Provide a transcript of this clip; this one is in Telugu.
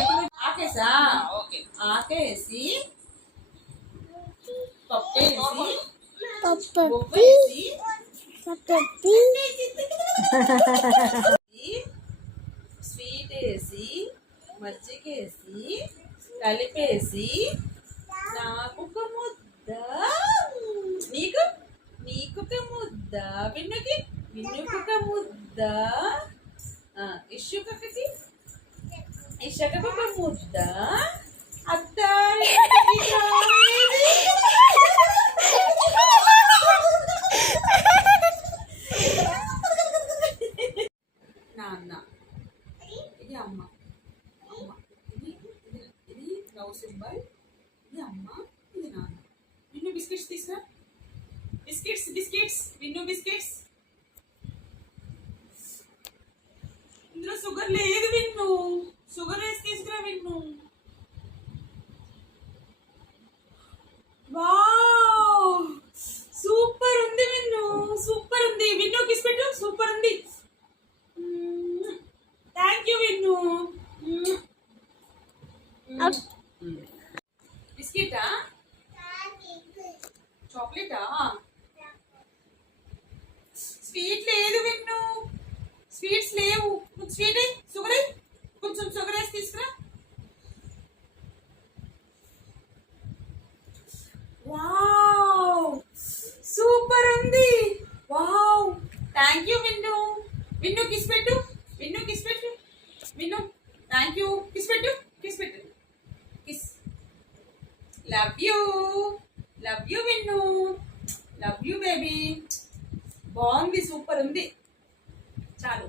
ఇప్పుడు ఆకేసా? ఆకేసి పప్పేసి స్వీట్ వేసి మజ్జికేసి కలిపేసి నాకు ఒక ముద్ద. నీకు? నీకొక ముద్ద. విన్నుకి? విన్నుకొక ముద్ద. ఇష్యుకొక ఇషకకు ఒక ముద్ద అత్త నాన్న ఇది అమ్మ అమ్మ ఇది ఇది ఇది లవ్ సింబల్ ఇది అమ్మ ఇది నాన్న విన్ను బిస్కెట్స్ తీసుకురా బిస్కెట్స్ బిస్కెట్స్ విన్ను బిస్కెట్స్ ఇందులో షుగర్ లేదు విన్ను చాక్లెటా? చాక్లెటా? స్వీట్ లేదు విన్ను? స్వీట్స్ లేవు. నువ్వు స్వీట్ షుగర్ కొంచెం షుగర్ వేసి తీసుకురా. వావ్! సూపర్ ఉంది. Wow! Thank you Vinnu. Vinnu kiss పెట్టు. విన్ను కిస్ పెట్టు. విన్ను. Thank you. కిస్ పెట్టు kiss love you love you Vinnu love you baby బాగుంది సూపర్ ఉంది. చాలు.